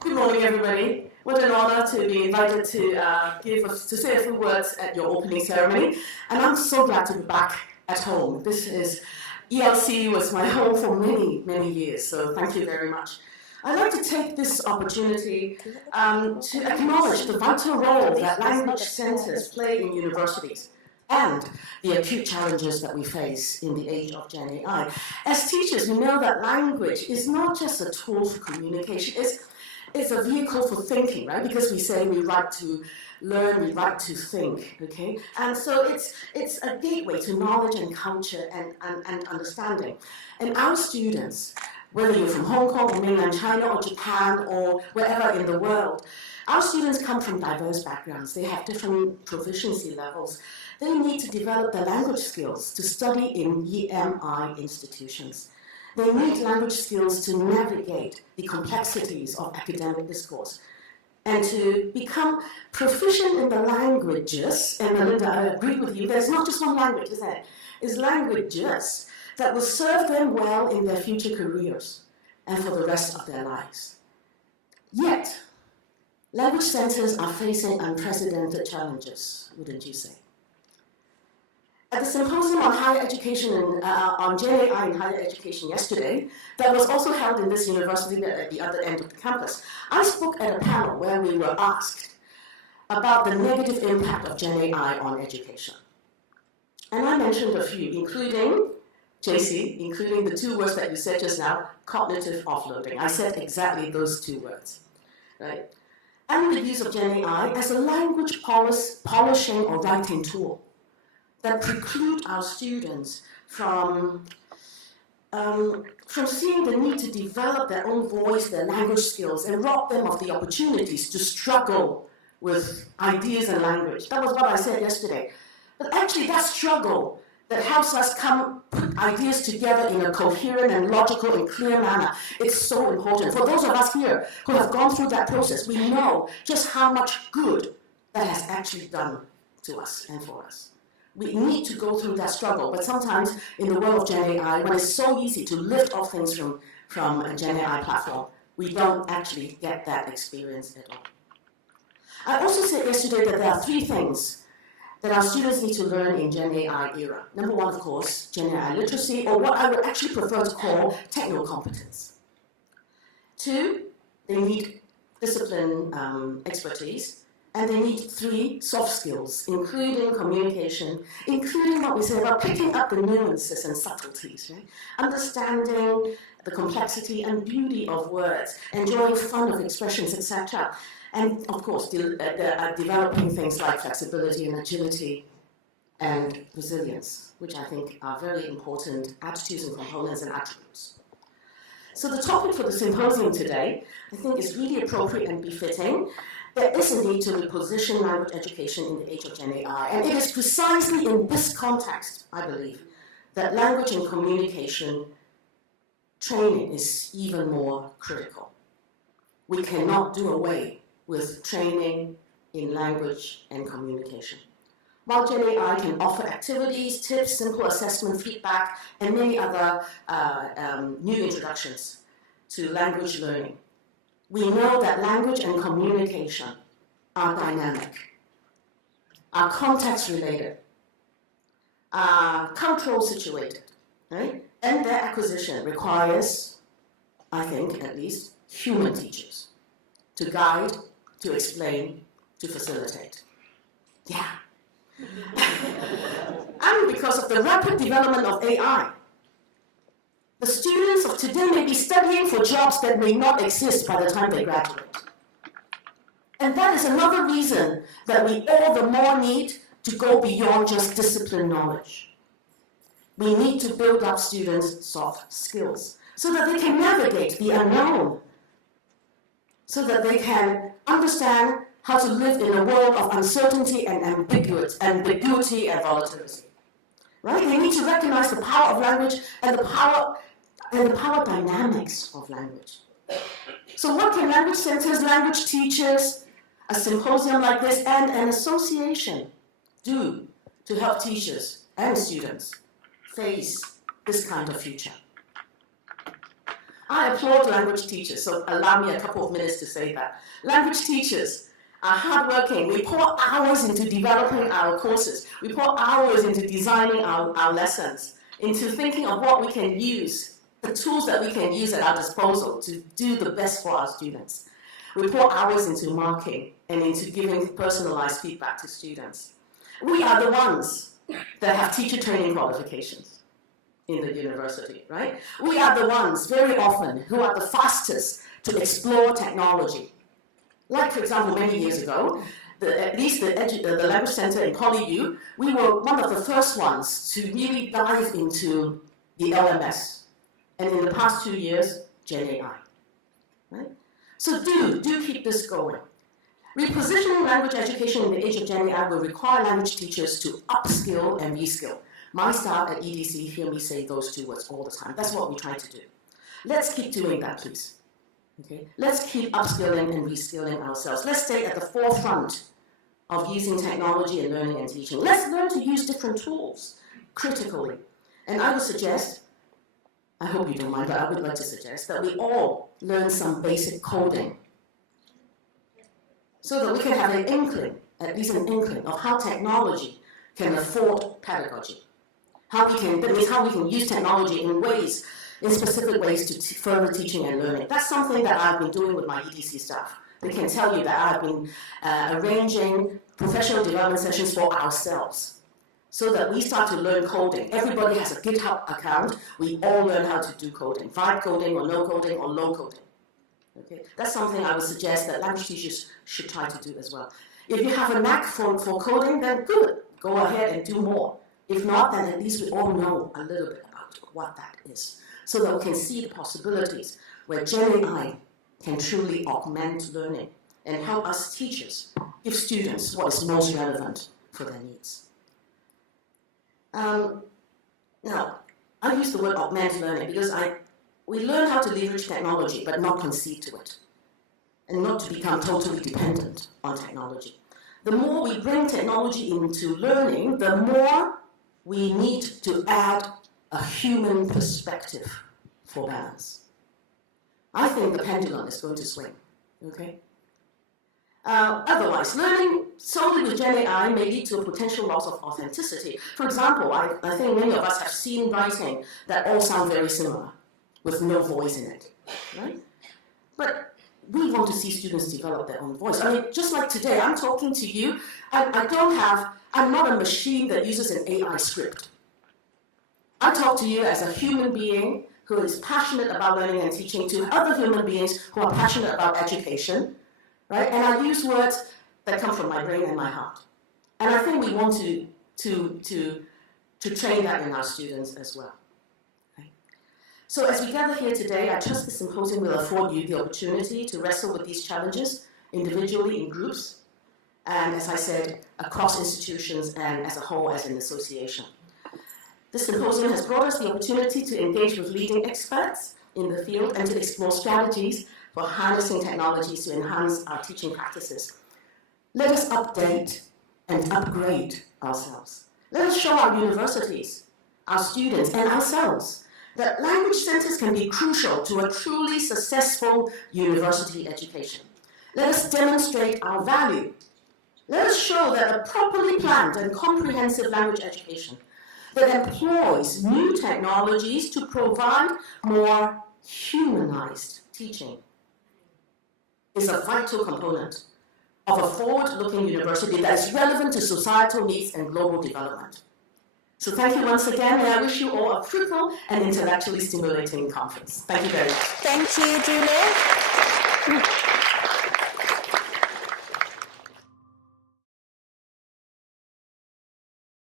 Good morning, everybody. What an honor to be invited to say a few words at your opening ceremony. And I'm so glad to be back at home. ELC was my home for many, many years, so thank you very much. I'd like to take this opportunity to acknowledge the vital role that language centers play in universities and the acute challenges that we face in the age of Gen AI. As teachers, we know that language is not just a tool for communication, it's a vehicle for thinking, right? Because we say we write to learn, we write to think, okay? And so it's a gateway to knowledge and culture and understanding. And our students, whether you're from Hong Kong or mainland China or Japan or wherever in the world, our students come from diverse backgrounds. They have different proficiency levels. They need to develop their language skills to study in EMI institutions. They need language skills to navigate the complexities of academic discourse and to become proficient in the languages. And Melinda, I agree with you, there's not just one language, is there? It's languages that will serve them well in their future careers and for the rest of their lives. Yet, language centers are facing unprecedented challenges, wouldn't you say? At the Symposium on Higher Education on Gen AI in Higher Education yesterday, that was also held in this university at the other end of the campus, I spoke at a panel where we were asked about the negative impact of Gen AI on education. And I mentioned a few, including, JC, including the two words that you said just now, cognitive offloading. I said exactly those two words, right? And the use of Gen AI as a language polishing or writing tool that preclude our students from seeing the need to develop their own voice, their language skills, and rob them of the opportunities to struggle with ideas and language. That was what I said yesterday. But actually, that struggle that helps us put ideas together in a coherent and logical and clear manner, it's so important. For those of us here who have gone through that process, we know just how much good that has actually done to us and for us. We need to go through that struggle, but sometimes in the world of Gen AI, when it's so easy to lift off things from a Gen AI platform, we don't actually get that experience at all. I also said yesterday that there are three things that our students need to learn in Gen AI era. Number one, of course, Gen AI literacy, or what I would actually prefer to call technical competence. Two, they need discipline expertise. And they need three soft skills, including communication, including what we say about picking up the nuances and subtleties, right? Understanding the complexity and beauty of words, enjoying fun of expressions, etc. And of course, developing things like flexibility and agility and resilience, which I think are very important attitudes and components and attributes. So the topic for the symposium today, I think, is really appropriate and befitting. There is a need to reposition language education in the age of Gen AI, and it is precisely in this context, I believe, that language and communication training is even more critical. We cannot do away with training in language and communication. While Gen AI can offer activities, tips, simple assessment, feedback, and many other new introductions to language learning, we know that language and communication are dynamic, are context-related, are cultural situated, right? And their acquisition requires, I think at least, human teachers to guide, to explain, to facilitate. Yeah. And because of the rapid development of AI, the students of today may be studying for jobs that may not exist by the time they graduate. And that is another reason that we all the more need to go beyond just discipline knowledge. We need to build up students' soft skills so that they can navigate the unknown, so that they can understand how to live in a world of uncertainty and ambiguity and volatility. Right? They need to recognize the power of language and the power dynamics of language. So what can language centers, language teachers, a symposium like this, and an association do to help teachers and students face this kind of future? I applaud language teachers, so allow me a couple of minutes to say that. Language teachers are hardworking. We pour hours into developing our courses. We pour hours into designing our lessons, into thinking of what we can use, the tools that we can use at our disposal to do the best for our students. We pour hours into marking and into giving personalized feedback to students. We are the ones that have teacher training qualifications in the university, right? We are the ones, very often, who are the fastest to explore technology. Like, for example, many years ago, at least the Language Center in PolyU, we were one of the first ones to really dive into the LMS. And in the past 2 years, Gen AI, right? So do keep this going. Repositioning language education in the age of Gen AI will require language teachers to upskill and reskill. My staff at EDC hear me say those two words all the time. That's what we try to do. Let's keep doing that, please. Okay? Let's keep upskilling and reskilling ourselves. Let's stay at the forefront of using technology in learning and teaching. Let's learn to use different tools critically. And I would suggest, I hope you don't mind, but I would like to suggest that we all learn some basic coding so that we can have an inkling, at least an inkling, of how technology can afford pedagogy. That means how we can use technology in specific ways to further teaching and learning. That's something that I've been doing with my EDC staff. They can tell you that I've been arranging professional development sessions for ourselves so that we start to learn coding. Everybody has a GitHub account. We all learn how to do coding, vibe coding or no coding or low coding. Okay? That's something I would suggest that language teachers should try to do as well. If you have a knack for coding, then good. Go ahead and do more. If not, then at least we all know a little bit about what that is, so that we can see the possibilities where Gen AI can truly augment learning and help us teachers give students what is most relevant for their needs. Now, I use the word augment learning because we learn how to leverage technology, but not concede to it, and not to become totally dependent on technology. The more we bring technology into learning, the more we need to add a human perspective for balance. I think the pendulum is going to swing, okay? Otherwise, learning solely with Gen AI may lead to a potential loss of authenticity. For example, I think many of us have seen writing that all sound very similar, with no voice in it, right? But we want to see students develop their own voice. I mean, just like today, I'm talking to you, I'm not a machine that uses an AI script. I talk to you as a human being who is passionate about learning and teaching to other human beings who are passionate about education, right? And I use words that come from my brain and my heart. And I think we want to train that in our students as well. Right? So as we gather here today, I trust the symposium will afford you the opportunity to wrestle with these challenges individually, in groups, and as I said, across institutions and as a whole as an association. This symposium has brought us the opportunity to engage with leading experts in the field and to explore strategies for harnessing technologies to enhance our teaching practices. Let us update and upgrade ourselves. Let us show our universities, our students, and ourselves that language centers can be crucial to a truly successful university education. Let us demonstrate our value. Let us show that a properly planned and comprehensive language education that employs new technologies to provide more humanized teaching is a vital component of a forward-looking university that is relevant to societal needs and global development. So thank you once again, and I wish you all a fruitful and intellectually stimulating conference. Thank you very much. Thank you, Julia.